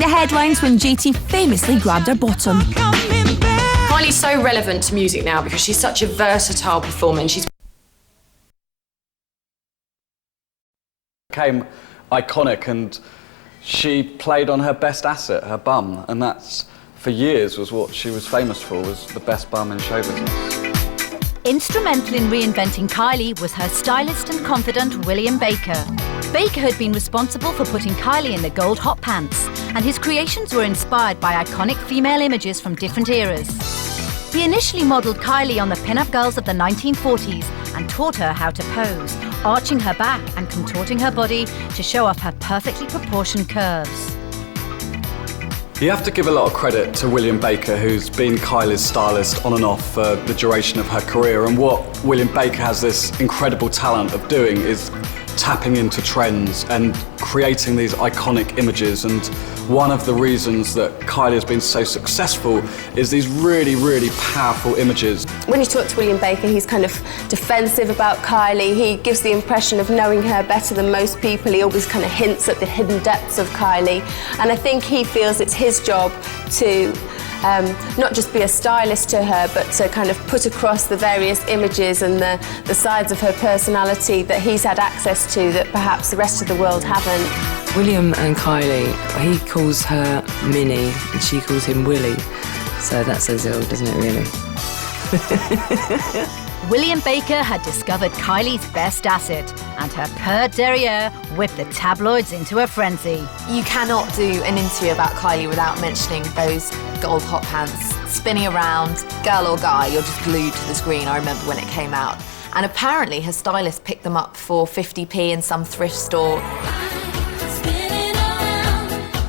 the headlines when JT famously grabbed her bottom. Kylie's so relevant to music now because she's such a versatile performer and she's became iconic, and she played on her best asset, her bum, and that's, for years, was what she was famous for, was the best bum in show business. Instrumental in reinventing Kylie was her stylist and confidant, William Baker. Baker had been responsible for putting Kylie in the gold hot pants, and his creations were inspired by iconic female images from different eras. He initially modelled Kylie on the pin-up girls of the 1940s and taught her how to pose, arching her back and contorting her body to show off her perfectly proportioned curves. You have to give a lot of credit to William Baker, who's been Kylie's stylist on and off for the duration of her career, and what William Baker has this incredible talent of doing is tapping into trends and creating these iconic images. And one of the reasons that Kylie has been so successful is these really, really powerful images. When you talk to William Baker, he's kind of defensive about Kylie. He gives the impression of knowing her better than most people. He always kind of hints at the hidden depths of Kylie. And I think he feels it's his job to not just be a stylist to her, but to kind of put across the various images and the sides of her personality that he's had access to that perhaps the rest of the world haven't. William and Kylie, he calls her Minnie and she calls him Willie. So that says it all, doesn't it, really? William Baker had discovered Kylie's best asset, and her purred derriere whipped the tabloids into a frenzy. You cannot do an interview about Kylie without mentioning those gold hot pants spinning around. Girl or guy, you're just glued to the screen. I remember when it came out. And apparently her stylist picked them up for 50p in some thrift store.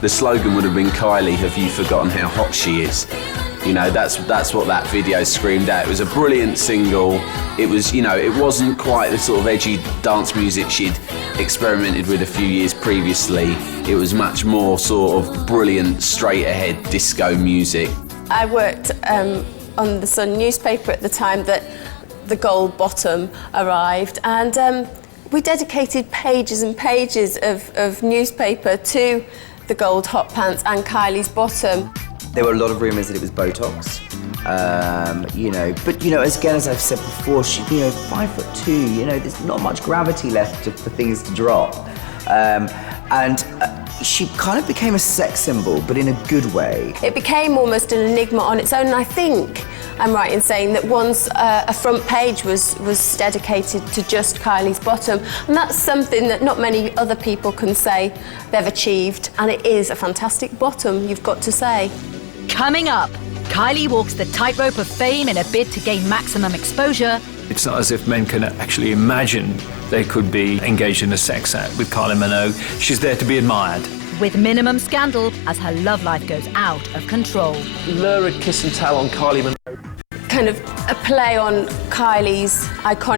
The slogan would have been, Kylie, have you forgotten how hot she is? You know, that's what that video screamed out. It was a brilliant single. It was, you know, it wasn't quite the sort of edgy dance music she'd experimented with a few years previously. It was much more sort of brilliant, straight-ahead disco music. I worked on the Sun newspaper at the time that the gold bottom arrived, and we dedicated pages and pages of newspaper to the gold hot pants and Kylie's bottom. There were a lot of rumours that it was Botox, you know, but, you know, again, as I've said before, she, you know, 5'2", you know, there's not much gravity left for things to drop. And she kind of became a sex symbol, but in a good way. It became almost an enigma on its own, and I think I'm right in saying that once a front page was dedicated to just Kylie's bottom, and that's something that not many other people can say they've achieved, and it is a fantastic bottom, you've got to say. Coming up, Kylie walks the tightrope of fame in a bid to gain maximum exposure. It's not as if men can actually imagine they could be engaged in a sex act with Kylie Minogue. She's there to be admired. With minimum scandal as her love life goes out of control. Lurid kiss and tell on Kylie Minogue. Kind of a play on Kylie's iconic